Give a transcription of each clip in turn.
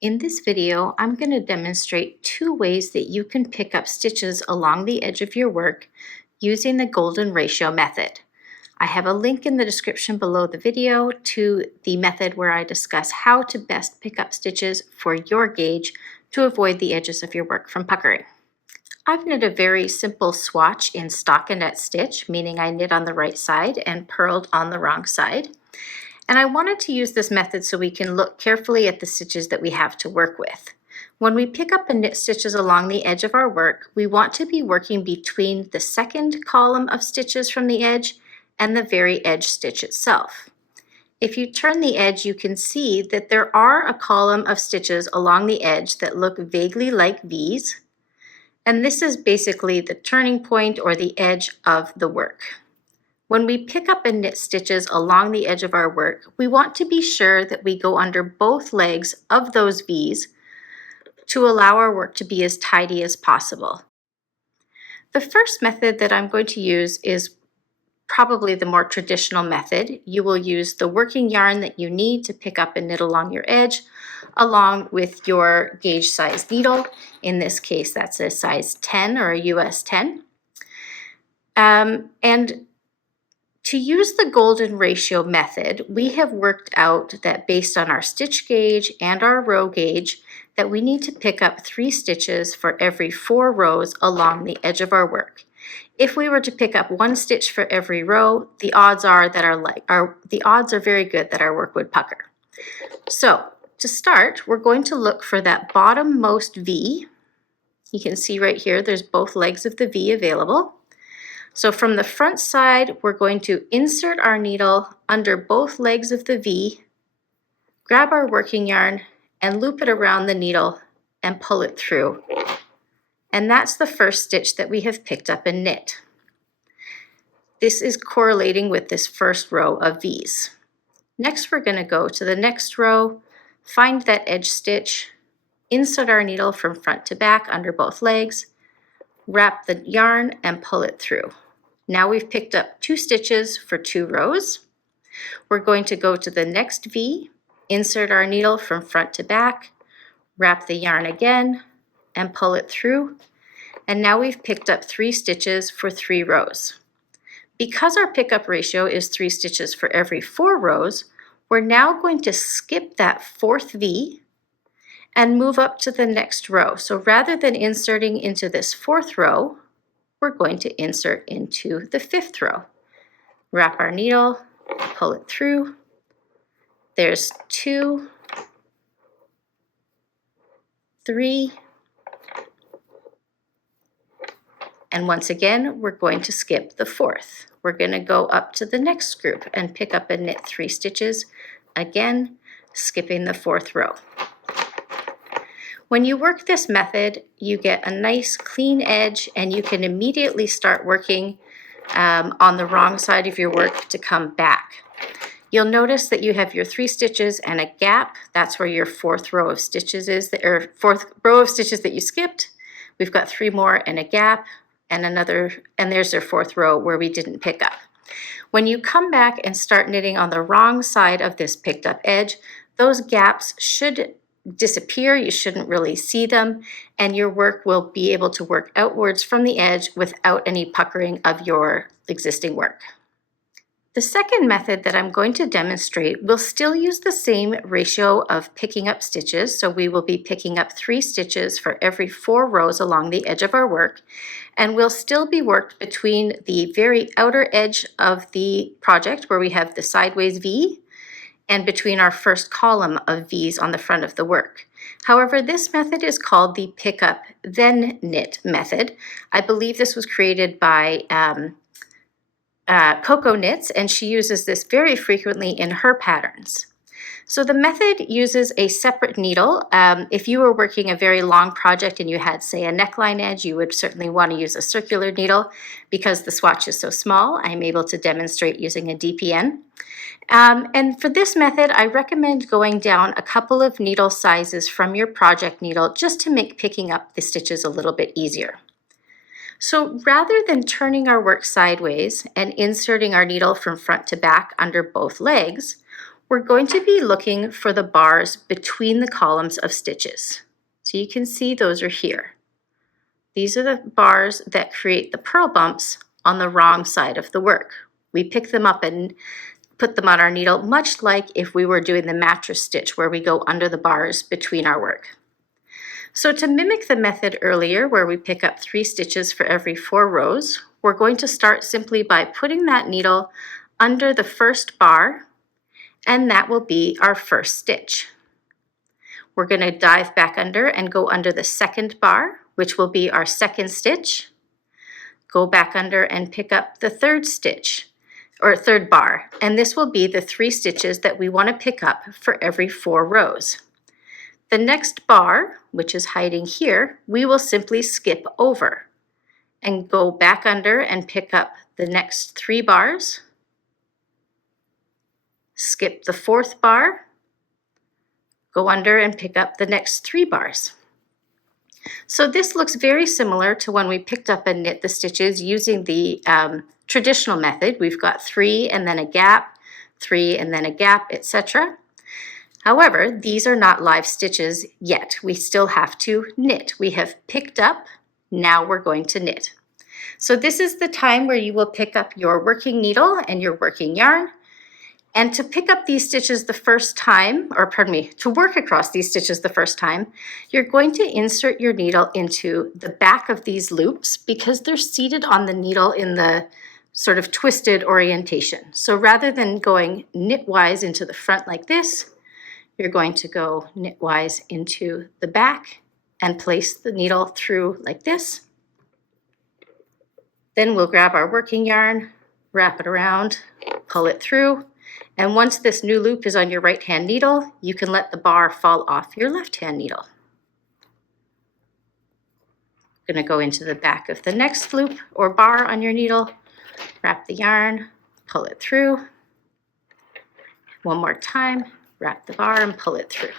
In this video, I'm going to demonstrate two ways that you can pick up stitches along the edge of your work using the golden ratio method. I have a link in the description below the video to the method where I discuss how to best pick up stitches for your gauge to avoid the edges of your work from puckering. I've knit a very simple swatch in stockinette stitch, meaning I knit on the right side and purled on the wrong side. And I wanted to use this method so we can look carefully at the stitches that we have to work with. When we pick up and knit stitches along the edge of our work, we want to be working between the second column of stitches from the edge and the very edge stitch itself. If you turn the edge, you can see that there are a column of stitches along the edge that look vaguely like V's, and this is basically the turning point or the edge of the work. When we pick up and knit stitches along the edge of our work, we want to be sure that we go under both legs of those V's to allow our work to be as tidy as possible. The first method that I'm going to use is probably the more traditional method. You will use the working yarn that you need to pick up and knit along your edge, along with your gauge size needle. In this case, that's a size 10 or a US 10. And to use the golden ratio method, we have worked out that based on our stitch gauge and our row gauge, that we need to pick up 3 stitches for every 4 rows along the edge of our work. If we were to pick up 1 stitch for every row, the odds are very good that our work would pucker. So to start, we're going to look for that bottommost V. You can see right here, there's both legs of the V available. So from the front side, we're going to insert our needle under both legs of the V, grab our working yarn, and loop it around the needle and pull it through. And that's the first stitch that we have picked up and knit. This is correlating with this first row of V's. Next, we're going to go to the next row, find that edge stitch, insert our needle from front to back under both legs, wrap the yarn and pull it through. Now we've picked up 2 stitches for 2 rows. We're going to go to the next V, insert our needle from front to back, wrap the yarn again and pull it through. And now we've picked up 3 stitches for 3 rows. Because our pickup ratio is 3 stitches for every 4 rows, we're now going to skip that 4th V and move up to the next row. So rather than inserting into this 4th row, we're going to insert into the 5th row. Wrap our needle, pull it through. There's 2, 3, and once again, we're going to skip the 4th. We're going to go up to the next group and pick up and knit 3 stitches, again, skipping the 4th row. When you work this method, you get a nice clean edge and you can immediately start working on the wrong side of your work to come back. You'll notice that you have your 3 stitches and a gap. That's where your 4th row of stitches is, or 4th row of stitches that you skipped. We've got 3 more and a gap and another, and there's their 4th row where we didn't pick up. When you come back and start knitting on the wrong side of this picked up edge, those gaps should disappear. You shouldn't really see them, and your work will be able to work outwards from the edge without any puckering of your existing work. The second method that I'm going to demonstrate will still use the same ratio of picking up stitches. So we will be picking up 3 stitches for every 4 rows along the edge of our work, and we'll still be worked between the very outer edge of the project where we have the sideways V and between our first column of V's on the front of the work. However, this method is called the pick up then knit method. I believe this was created by Coco Knits, and she uses this very frequently in her patterns. So the method uses a separate needle. If you were working a very long project and you had, say, a neckline edge, you would certainly want to use a circular needle. Because the swatch is so small, I'm able to demonstrate using a DPN. And for this method, I recommend going down a couple of needle sizes from your project needle just to make picking up the stitches a little bit easier. So rather than turning our work sideways and inserting our needle from front to back under both legs, we're going to be looking for the bars between the columns of stitches. So you can see those are here. These are the bars that create the purl bumps on the wrong side of the work. We pick them up and put them on our needle, much like if we were doing the mattress stitch where we go under the bars between our work. So to mimic the method earlier where we pick up 3 stitches for every 4 rows, we're going to start simply by putting that needle under the first bar, and that will be our first stitch. We're going to dive back under and go under the second bar, which will be our second stitch. Go back under and pick up the third stitch, or third bar, and this will be the 3 stitches that we want to pick up for every 4 rows. The next bar, which is hiding here, we will simply skip over and go back under and pick up the next 3 bars, skip the 4th bar, go under and pick up the next 3 bars. So this looks very similar to when we picked up and knit the stitches using the traditional method. We've got 3 and then a gap, 3 and then a gap, etc. However, these are not live stitches yet. We still have to knit. We have picked up, now we're going to knit. So this is the time where you will pick up your working needle and your working yarn. And to pick up these stitches the first time, or pardon me, to work across these stitches the first time, you're going to insert your needle into the back of these loops because they're seated on the needle in the sort of twisted orientation. So rather than going knitwise into the front like this, you're going to go knitwise into the back and place the needle through like this. Then we'll grab our working yarn, wrap it around, pull it through, and once this new loop is on your right hand needle, you can let the bar fall off your left hand needle. I'm going to go into the back of the next loop or bar on your needle, wrap the yarn, pull it through. One more time, wrap the bar and pull it through.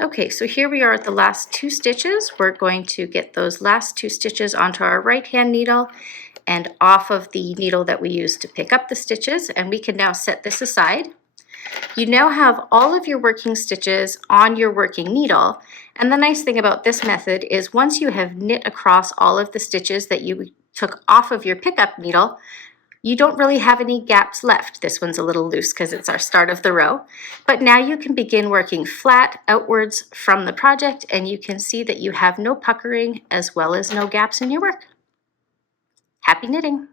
Okay, so here we are at the last 2 stitches. We're going to get those last 2 stitches onto our right hand needle and off of the needle that we used to pick up the stitches, and we can now set this aside. You now have all of your working stitches on your working needle, and the nice thing about this method is once you have knit across all of the stitches that you took off of your pickup needle, you don't really have any gaps left. This one's a little loose because it's our start of the row, but now you can begin working flat outwards from the project, and you can see that you have no puckering as well as no gaps in your work. Happy knitting!